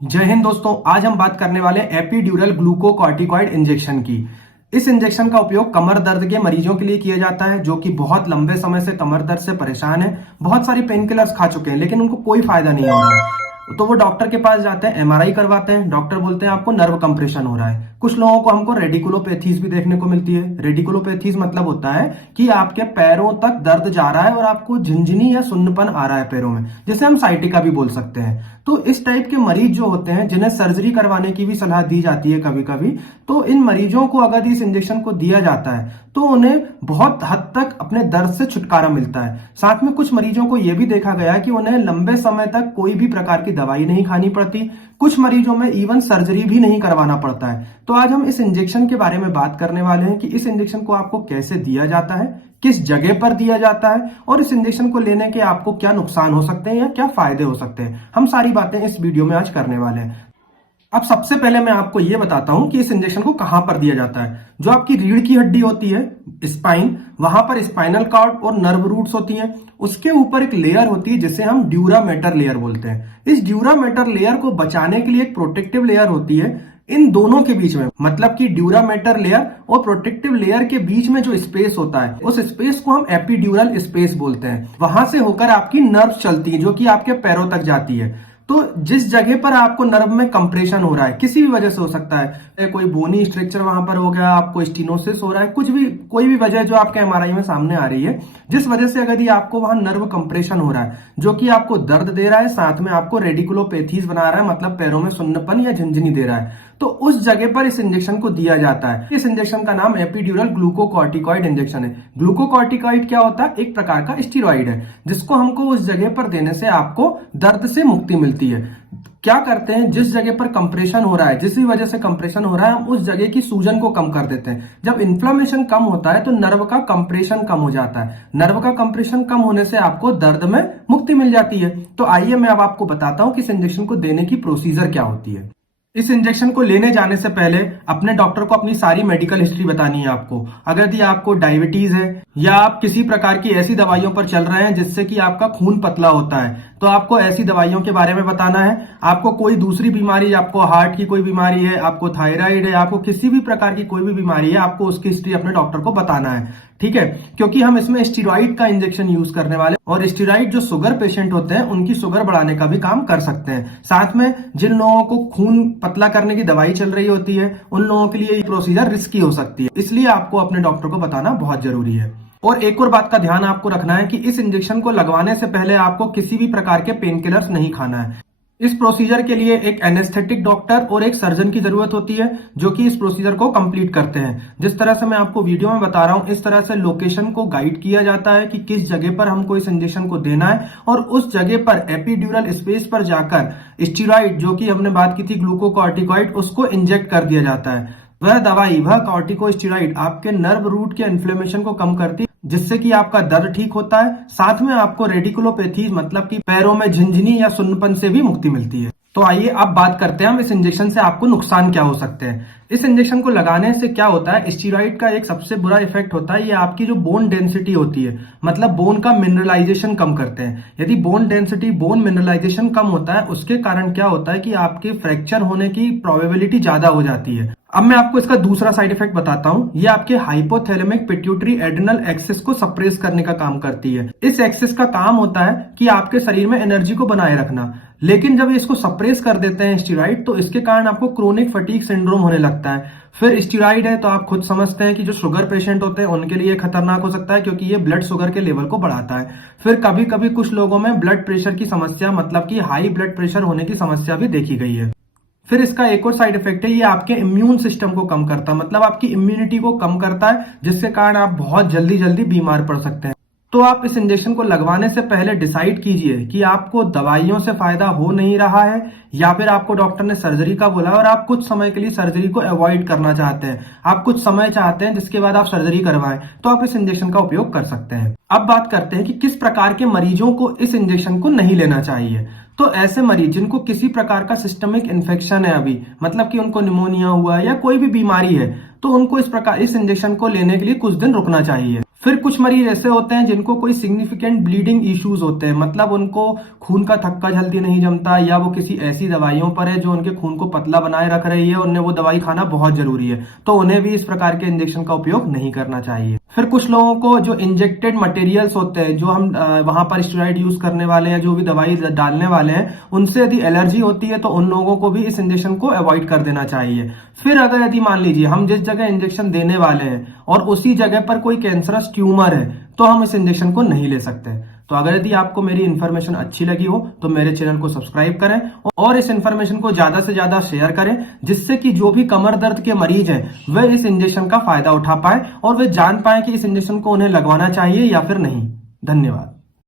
जय हिंद दोस्तों, आज हम बात करने वाले हैं एपीड्यूरल ग्लूकोकॉर्टिकॉइड इंजेक्शन की। इस इंजेक्शन का उपयोग कमर दर्द के मरीजों के लिए किया जाता है जो कि बहुत लंबे समय से कमर दर्द से परेशान है। बहुत सारी पेन किलर्स खा चुके हैं लेकिन उनको कोई फायदा नहीं हो रहा है। तो वो डॉक्टर के पास जाते हैं, एमआरआई करवाते हैं। डॉक्टर बोलते हैं आपको नर्व कंप्रेशन हो रहा है। कुछ लोगों को हमको रेडिकुलोपैथीज भी देखने को मिलती है। रेडिकुलोपैथीज मतलब होता है कि आपके पैरों तक दर्द जा रहा है और आपको झिंझनी या सुन्नपन आ रहा है पैरों में, जिसे हम साइटिका भी बोल सकते हैं। तो इस टाइप के मरीज जो होते हैं जिन्हें सर्जरी करवाने की भी सलाह दी जाती है कभी कभी, तो इन मरीजों को अगर इस इंजेक्शन को दिया जाता है तो उन्हें बहुत हद तक अपने दर्द से छुटकारा मिलता है। साथ में कुछ मरीजों को यह भी देखा गया है कि उन्हें लंबे समय तक कोई भी प्रकार की दवाई नहीं खानी पड़ती। कुछ मरीजों में इवन सर्जरी भी नहीं करवाना पड़ता है। तो आज हम इस इंजेक्शन के बारे में बात करने वाले हैं कि इस इंजेक्शन को आपको कैसे दिया जाता है, किस जगह पर दिया जाता है और इस इंजेक्शन को लेने के आपको क्या नुकसान हो सकते हैं या क्या फायदे हो सकते हैं। हम सारी बातें इस वीडियो में आज करने वाले हैं। अब सबसे पहले मैं आपको यह बताता हूं कि इस इंजेक्शन को कहां पर दिया जाता है। जो आपकी रीढ़ की हड्डी होती है, स्पाइन, वहां पर स्पाइनल कॉर्ड और नर्व रूट्स होती हैं। उसके ऊपर एक लेयर होती है जिसे हम ड्यूरामेटर लेयर बोलते हैं। इस ड्यूरामेटर लेयर को बचाने के लिए एक प्रोटेक्टिव लेयर होती है इन दोनों के बीच में, मतलब कि ड्यूरामेटर लेयर और प्रोटेक्टिव लेयर के बीच में जो स्पेस होता है उस स्पेस को हम एपिड्यूरल स्पेस बोलते हैं। वहां से होकर आपकी नर्व चलती है जो कि आपके पैरों तक जाती है। तो जिस जगह पर आपको नर्व में कंप्रेशन हो रहा है, किसी भी वजह से हो सकता है, कोई बोनी स्ट्रक्चर वहां पर हो गया, आपको स्टीनोसिस हो रहा है, कुछ भी कोई भी वजह जो आपके एमआरआई में सामने आ रही है, जिस वजह से अगर आपको वहां नर्व कंप्रेशन हो रहा है जो कि आपको दर्द दे रहा है, साथ में आपको रेडिकुलोपैथीज बना रहा है, मतलब पैरों में सुन्नपन या झिंझनी दे रहा है, तो उस जगह पर इस इंजेक्शन को दिया जाता है। इस इंजेक्शन का नाम एपिड्यूरल ग्लूकोकॉर्टिकॉइड इंजेक्शन है। ग्लूकोकॉर्टिकॉइड क्या होता है? एक प्रकार का स्टीरॉइड है जिसको हमको उस जगह पर देने से आपको दर्द से मुक्ति मिलती है। क्या करते हैं, जिस जगह पर कंप्रेशन हो रहा है, जिस भी वजह से कंप्रेशन हो रहा है, हम उस जगह की सूजन को कम कर देते हैं। जब इन्फ्लेमेशन कम होता है तो नर्व का कंप्रेशन कम हो जाता है। नर्व का कंप्रेशन कम होने से आपको दर्द में मुक्ति मिल जाती है। तो आइए मैं अब आपको बताता हूं कि इस इंजेक्शन को देने की प्रोसीजर क्या होती है। इस इंजेक्शन को लेने जाने से पहले अपने डॉक्टर को अपनी सारी मेडिकल हिस्ट्री बतानी है आपको। अगर यदि आपको डायबिटीज है या आप किसी प्रकार की ऐसी दवाइयों पर चल रहे हैं जिससे कि आपका खून पतला होता है तो आपको ऐसी दवाइयों के बारे में बताना है। आपको कोई दूसरी बीमारी, आपको हार्ट की कोई बीमारी है, आपको थायराइड है, आपको किसी भी प्रकार की कोई भी बीमारी है, आपको उसकी हिस्ट्री अपने डॉक्टर को बताना है। ठीक है, क्योंकि हम इसमें स्टीरॉइड का इंजेक्शन यूज करने वाले और स्टीरॉइड जो शुगर पेशेंट होते हैं उनकी शुगर बढ़ाने का भी काम कर सकते हैं। साथ में जिन लोगों को खून पतला करने की दवाई चल रही होती है उन लोगों के लिए ये प्रोसीजर रिस्की हो सकती है, इसलिए आपको अपने डॉक्टर को बताना बहुत जरूरी है। और एक और बात का ध्यान आपको रखना है कि इस इंजेक्शन को लगवाने से पहले आपको किसी भी प्रकार के पेन किलर्स नहीं खाना है। इस प्रोसीजर के लिए एक एनेस्थेटिक डॉक्टर और एक सर्जन की जरूरत होती है जो कि इस प्रोसीजर को कंप्लीट करते हैं। जिस तरह से मैं आपको वीडियो में बता रहा हूं इस तरह से लोकेशन को गाइड किया जाता है कि किस जगह पर हमको इस इंजेक्शन को देना है और उस जगह पर एपिड्यूरल स्पेस पर जाकर स्टीरॉइड, जो कि हमने बात की थी ग्लूकोकॉर्टिकॉइड, उसको इंजेक्ट कर दिया जाता है। वह दवाई, वह कॉर्टिकोस्टेरॉइड आपके नर्व रूट के इन्फ्लेमेशन को कम करती है जिससे कि आपका दर्द ठीक होता है। साथ में आपको रेडिकुलोपैथीज, मतलब कि पैरों में झिंझनी या सुन्नपन से भी मुक्ति मिलती है। तो आइए अब बात करते हैं हम इस इंजेक्शन से आपको नुकसान क्या हो सकते हैं। इस इंजेक्शन को लगाने से क्या होता है, स्टीरॉइड का एक सबसे बुरा इफेक्ट होता है, ये आपकी जो बोन डेंसिटी होती है, मतलब बोन का मिनरलाइजेशन कम करते हैं। यदि बोन डेंसिटी, बोन मिनरलाइजेशन कम होता है उसके कारण क्या होता है कि आपके फ्रैक्चर होने की प्रोबेबिलिटी ज्यादा हो जाती है। अब मैं आपको इसका दूसरा साइड इफेक्ट बताता हूं। ये आपके हाइपोथैलेमिक पिट्यूटरी एड्रिनल एक्सिस को सप्रेस करने का काम करती है। इस एक्सिस का काम होता है कि आपके शरीर में एनर्जी को बनाए रखना, लेकिन जब इसको सप्रेस कर देते हैं स्टीरॉइड तो इसके कारण आपको क्रोनिक फटीग सिंड्रोम होने लगता है। फिर स्टीरॉइड है तो आप खुद समझते हैं कि जो शुगर पेशेंट होते हैं उनके लिए खतरनाक हो सकता है क्योंकि ये ब्लड शुगर के लेवल को बढ़ाता है। फिर कभी कभी कुछ लोगों में ब्लड प्रेशर की समस्या, मतलब कि हाई ब्लड प्रेशर होने की समस्या भी देखी गई है। फिर इसका एक और साइड इफेक्ट है, ये आपके इम्यून सिस्टम को कम करता है, मतलब आपकी इम्यूनिटी को कम करता है जिसके कारण आप बहुत जल्दी जल्दी बीमार पड़ सकते हैं। तो आप इस इंजेक्शन को लगवाने से पहले डिसाइड कीजिए कि आपको दवाइयों से फायदा हो नहीं रहा है या फिर आपको डॉक्टर ने सर्जरी का बोला और आप कुछ समय के लिए सर्जरी को अवॉइड करना चाहते हैं। आप कुछ समय चाहते हैं जिसके बाद आप सर्जरी करवाएं तो आप इस इंजेक्शन का उपयोग कर सकते हैं। अब बात करते हैं कि किस प्रकार के मरीजों को इस इंजेक्शन को नहीं लेना चाहिए। तो ऐसे मरीज जिनको किसी प्रकार का सिस्टमिक इन्फेक्शन है अभी, मतलब कि उनको निमोनिया हुआ है या कोई भी बीमारी है, तो उनको इस इंजेक्शन को लेने के लिए कुछ दिन रुकना चाहिए। फिर कुछ मरीज ऐसे होते हैं जिनको कोई सिग्निफिकेंट ब्लीडिंग इश्यूज होते हैं, मतलब उनको खून का थक्का जल्दी नहीं जमता, या वो किसी ऐसी दवाइयों पर है जो उनके खून को पतला बनाए रख रही है, उन्हें वो दवाई खाना बहुत जरूरी है, तो उन्हें भी इस प्रकार के इंजेक्शन का उपयोग नहीं करना चाहिए। फिर कुछ लोगों को जो इंजेक्टेड मटेरियल्स होते हैं, जो हम वहां पर स्टेरॉइड यूज करने वाले हैं, जो भी दवाई डालने वाले हैं, उनसे यदि एलर्जी होती है तो उन लोगों को भी इस इंजेक्शन को अवॉइड कर देना चाहिए। फिर अगर यदि मान लीजिए हम जिस जगह इंजेक्शन देने वाले हैं और उसी जगह पर कोई कैंसरस ट्यूमर है, तो हम इस इंजेक्शन को नहीं ले सकते। तो अगर यदि आपको मेरी इन्फॉर्मेशन अच्छी लगी हो तो मेरे चैनल को सब्सक्राइब करें और इस इन्फॉर्मेशन को ज्यादा से ज्यादा शेयर करें, जिससे कि जो भी कमर दर्द के मरीज हैं वे इस इंजेक्शन का फायदा उठा पाए और वे जान पाए कि इस इंजेक्शन को उन्हें लगवाना चाहिए या फिर नहीं। धन्यवाद।